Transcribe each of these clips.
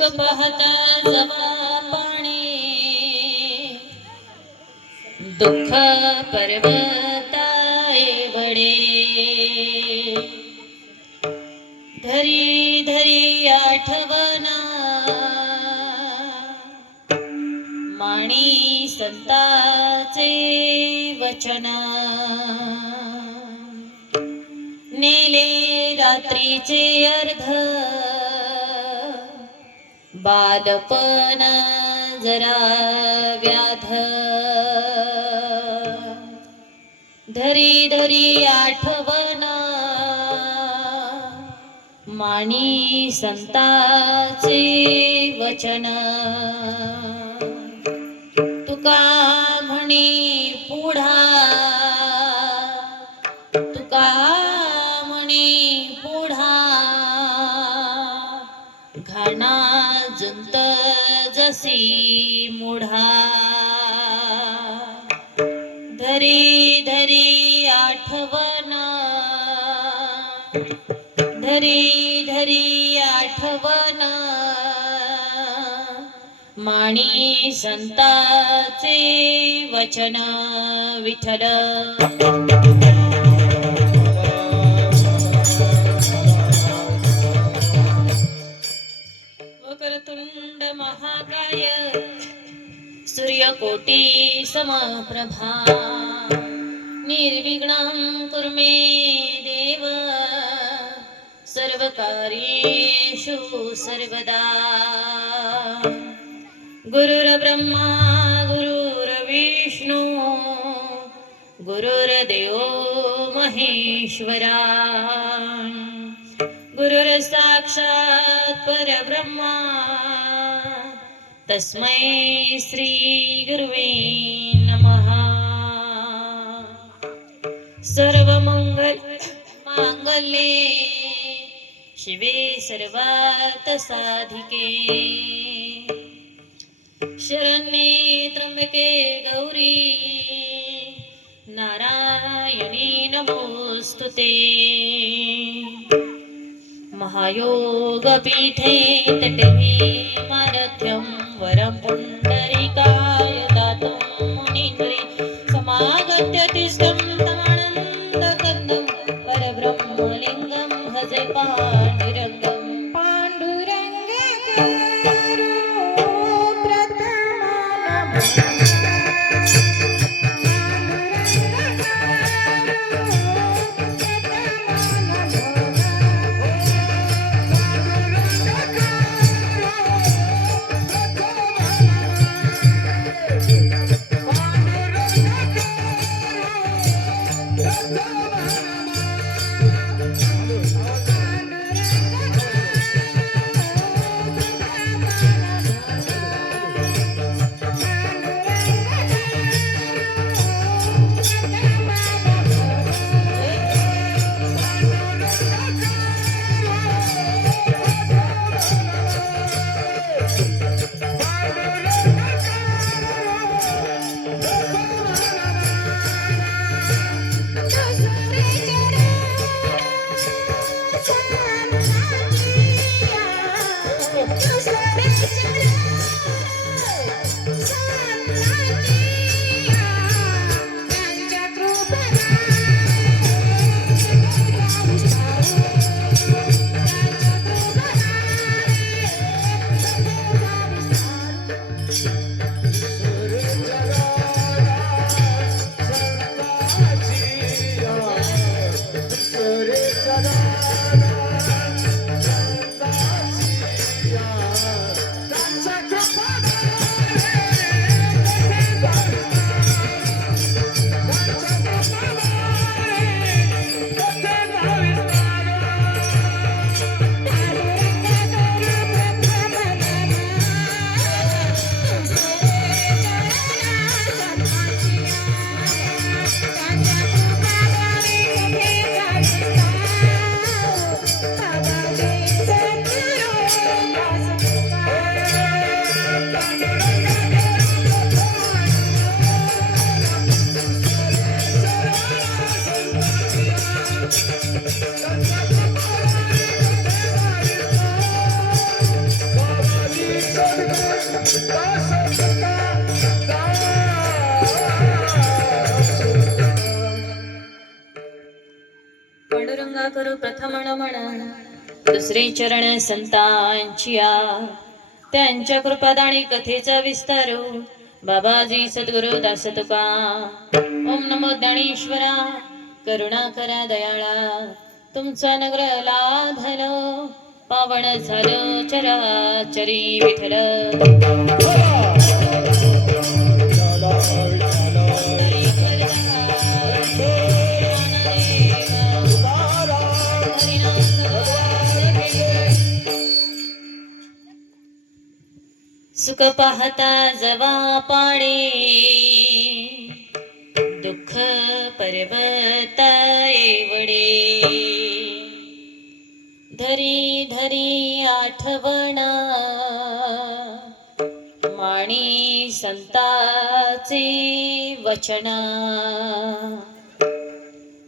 सुख पाहता जमा पाणी. दुःख पर्वताए वडे. धरी धरी आठवना माणी संताचे वचना. नेले रात्रीचे अर्ध. बालपण जरा व्याध. धरी धरी आठवण माणी संताचे वचन. तुका म्हणी जसी मुढा. धरी धरी आठवण. धरी धरी आठवण. माणी संताचे वचन विठल सूर्यकोटी समप्रभा। निर्विघ्नं कुर्मे देव। सर्वकार्येषु सर्वदा। गुरुर्ब्रह्मा गुरुर्विष्णु। गुरुर्देवो महेश्वरा। गुरुर्साक्षात् परब्रह्मा। तस्मै श्रीगुर्वे नमः। सर्वमङ्गल मांगल्ये शिवे सर्वार्थसाधिके। शरण्ये त्र्यम्बके गौरी नारायणी नमोस्तुते। महायोगपीठे तटे पांडुरंगा करू प्रथम नमन दुसरे चरण संतांचिया. त्यांच्या कृपादाणी कथेचा विस्तारू हो. बाबाजी सद्गुरु दास तुका ओम नमो ज्ञानेश्वरा. करुणा करा दयाळा. तुमचा नगर लाभलो. पावन झालो चराचरी विठल दुःख पाहता जवा पाणे. दुःख पर्वता एवढे. धरी धरी आठवणा. माणी संताचे वचना.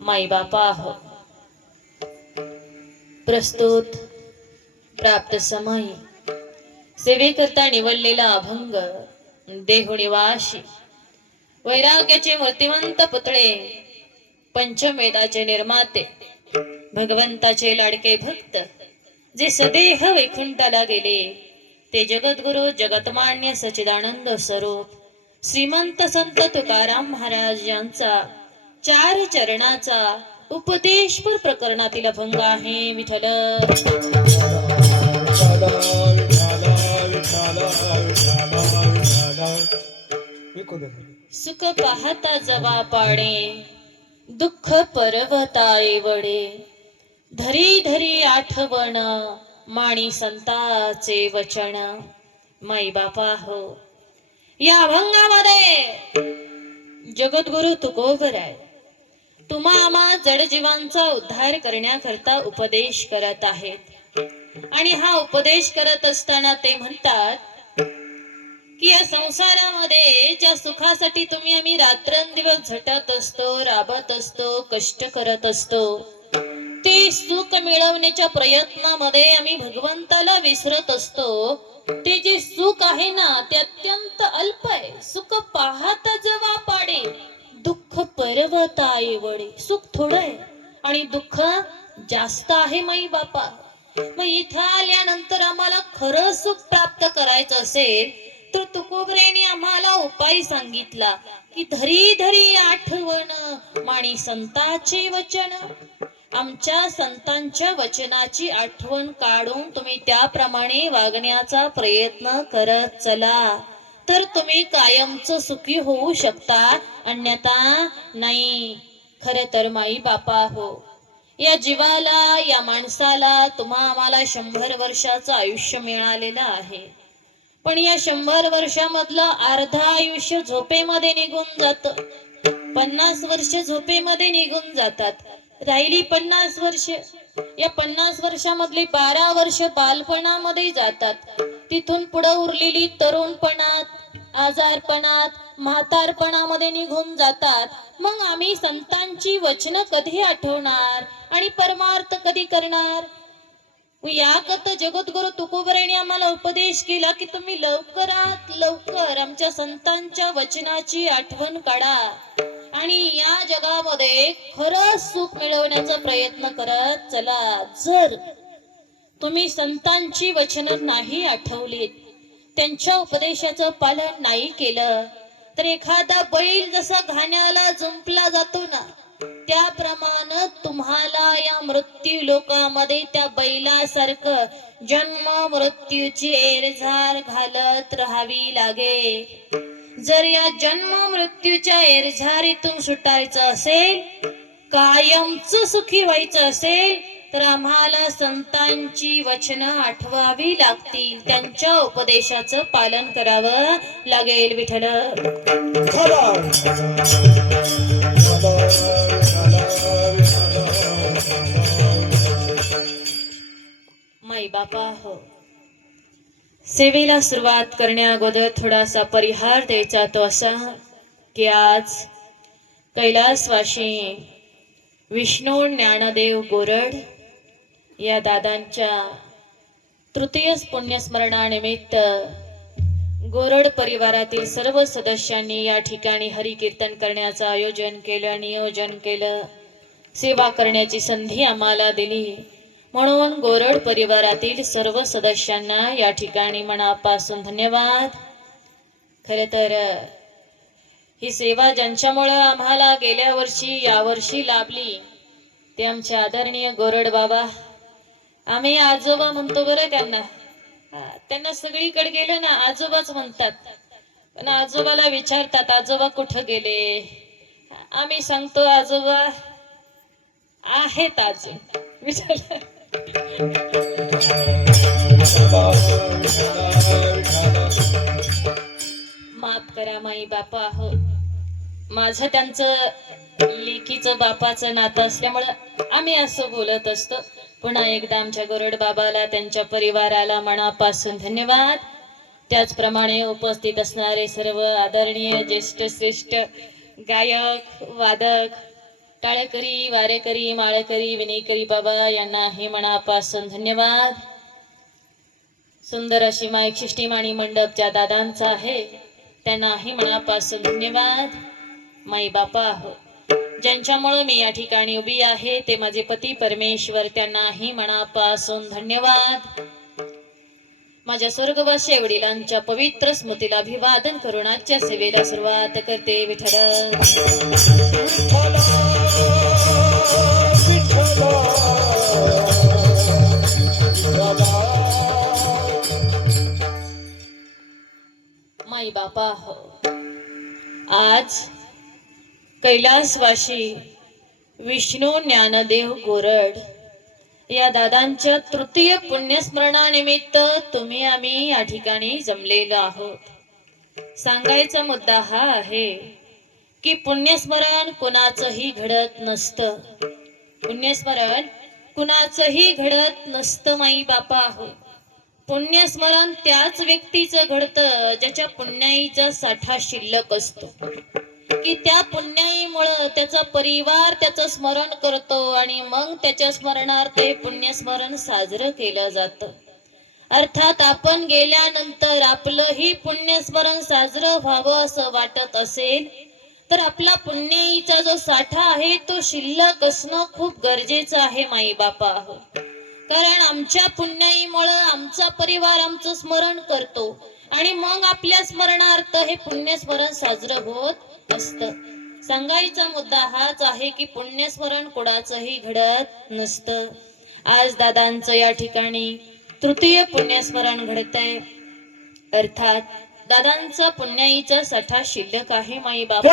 माई बापा हो. प्रस्तुत प्राप्त समय. सेवेकरता निवडलेला अभंग देहुनिवाशी वैराग्याचे मूर्तिवंत पुतळे पंचमेदाचे निर्माते भगवंताचे लाडके भक्त जे सदेह वैकुंठाला गेले ते जगद्गुरु जगतमान्य सचिदानंद स्वरूप श्रीमंत संत तुकाराम महाराज यांचा चार चरणाचा उपदेशपर प्रकरणातील अभंग आहे विठ्ठल. सुख पाहता जवा पाणे दुःख पर्वताए वडे धरी धरी आठवण माणी संताचे वचन. माई बापा हो या अभंगामध्ये जगद्गुरु तुकोबर आहे. तुम्हा आम्हा जडजीवांचा उद्धार करण्याकरता उपदेश करत आहेत. आणि हा उपदेश करत असताना ते म्हणतात की या संसारामध्ये ज्या सुखासाठी तुम्ही आम्ही रात्रंदिवस झटत असतो राबत असतो कष्ट करत असतो ते सुख मिळवण्याच्या प्रयत्नामध्ये आम्ही भगवंताला विसरत असतो. ते जे सुख आहे ना ते अत्यंत अल्प आहे. सुख पाहत जवा पाडे दुःख पर्वता वडे सुख थोडं आहे. आणि दुःख जास्त आहे माई बापा. मग इथं आल्यानंतर आम्हाला खरं सुख प्राप्त करायचं असेल तर तुकोबरेने आम्हाला उपाय सांगितला की धरी धरी आठवण माणी संताचे वचन. आमच्या संतांच्या वचनाची आठवण काढून तुम्ही त्याप्रमाणे वागण्याचा प्रयत्न करत चला. तर तुम्ही कायमच सुखी होऊ शकता अन्यथा नाही. खर तर माई बापा हो या जीवाला या माणसाला तुम्हा आम्हाला शंभर वर्षाचं आयुष्य मिळालेलं आहे. पण या शंभर वर्षामधलं अर्ध आयुष्य झोपेमध्ये निघून जात. पन्नास वर्ष झोपेमध्ये निघून जातात. राहिली पन्नास वर्ष. या पन्नास वर्षामधली बारा वर्ष बालपणामध्ये जातात. तिथून पुढे उरलेली तरुणपणात आजारपणात म्हातारपणामध्ये निघून जातात. मग आम्ही संतांची वचनं कधी आठवणार? आणि परमार्थ कधी करणार? याकरता जगद्गुरु तुकोबराने आम्हाला उपदेश केला की तुम्ही लवकरात लवकर आमच्या संतांच्या वचनाची आठवण काढा. आणि या जगामध्ये खरं सुख मिळवण्याचा प्रयत्न करत चला. जर तुम्ही संतांची वचन नाही आठवलीत त्यांच्या उपदेशाचं पालन नाही केलं तर एखादा बैल जसा घाण्याला जुंपला जातो ना त्याप्रमाणे तुम्हाला या मृत्यू लोकामध्ये त्या बैलासारखं जन्म मृत्यूची एरझार घालत राहावी लागेल जर या जन्म मृत्यूच्या एरझारीतून सुटायचं असेल कायमच सुखी व्हायचं असेल तर आम्हाला संतांची वचनं आठवावी लागतील. त्यांच्या उपदेशाचं पालन करावं लागेल विठ्ठल. बापा हो. सेवेला सुरुवात करण्या अगोदर थोडासा परिहार द्यायचा तो असा की आज कैलासवाशी विष्णू ज्ञानदेव गोरड या दादांच्या तृतीय पुण्यस्मरणानिमित्त गोरड परिवारातील सर्व सदस्यांनी या ठिकाणी हरिकीर्तन करण्याचं आयोजन केलं नियोजन केलं सेवा करण्याची संधी आम्हाला दिली. म्हणून गोरड परिवारातील सर्व सदस्यांना या ठिकाणी मनापासून धन्यवाद. खरं तर ही सेवा ज्यांच्यामुळं आम्हाला गेल्या वर्षी यावर्षी लाभली ते आमचे आदरणीय गोरड बाबा. आम्ही आजोबा म्हणतो बरं त्यांना. त्यांना सगळीकडे गेलं ना आजोबाच म्हणतात. पण आजोबाला विचारतात आजोबा कुठं गेले? आम्ही सांगतो आजोबा आहेत अजून. विचार माफ करा माई बापा हो. माझं त्यांचं लेकीचं बापाचं नातं असल्यामुळं आम्ही असं बोलत असतो. पुन्हा एकदा आमच्या गरुड बाबाला त्यांच्या परिवाराला मनापासून धन्यवाद. त्याचप्रमाणे उपस्थित असणारे सर्व आदरणीय ज्येष्ठ श्रेष्ठ गायक वादक टाळेकरी वारेकरी माळकरी विनेकरी बाबा यांना हे मनापासून धन्यवाद. सुंदर अशी माईक शिष्टी माणी मंडप ज्या दादांचा आहे त्यांनाही मनापासून धन्यवाद. माई बापा हो ज्यांच्यामुळे मी या ठिकाणी उभी आहे ते माझे पती परमेश्वर त्यांनाही मनापासून धन्यवाद. माझ्या स्वर्गवासी वडिलांच्या पवित्र स्मृतीला अभिवादन करून आजच्या सेवेला सुरुवात करते विठ्ठल. बापा हो. आज कैलासवाशी विष्णू ज्ञानदेव गोरड या दादांच्या तृतीय पुण्यस्मरणानिमित्त तुम्ही आम्ही या ठिकाणी जमलेलो आहोत. सांगायचा मुद्दा हा आहे की पुण्यस्मरण कुणाचंही घडत नसतं. पुण्यस्मरण कुणाचंही घडत नसतं माई बापा हो. पुण्यस्मरण त्याच व्यक्तीचं घडतं ज्याच्या पुण्याईचा साठा शिल्लक असतो. की त्या पुण्याईमुळं त्याचा परिवार त्याचं स्मरण करतो आणि मग त्याच्या स्मरणार्थ हे पुण्यस्मरण साजरं केलं जातं. अर्थात आपण गेल्यानंतर आपलंही पुण्यस्मरण साजरं व्हावं असं वाटत असेल तर आपला पुण्याईचा जो साठा आहे तो शिल्लक असणं खूप गरजेचं आहे माई बापा हो कारण आमच्या पुण्याईमुळं आमचा परिवार आमचं स्मरण करतो. आणि मग आपल्या स्मरणार्थ हे पुण्यस्मरण साजरं होत असत. सांगायचा मुद्दा हाच आहे की पुण्यस्मरण कोणाचंही घडत नसतं. आज दादांचं या ठिकाणी तृतीय पुण्यस्मरण घडतंय. अर्थात दादांचा पुण्याईचा साठा शिल्लक आहे माई बाबा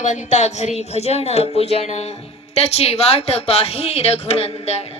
भाग्यवंता घरी भजन पूजन. त्याची वाट पाही रघुनंदन.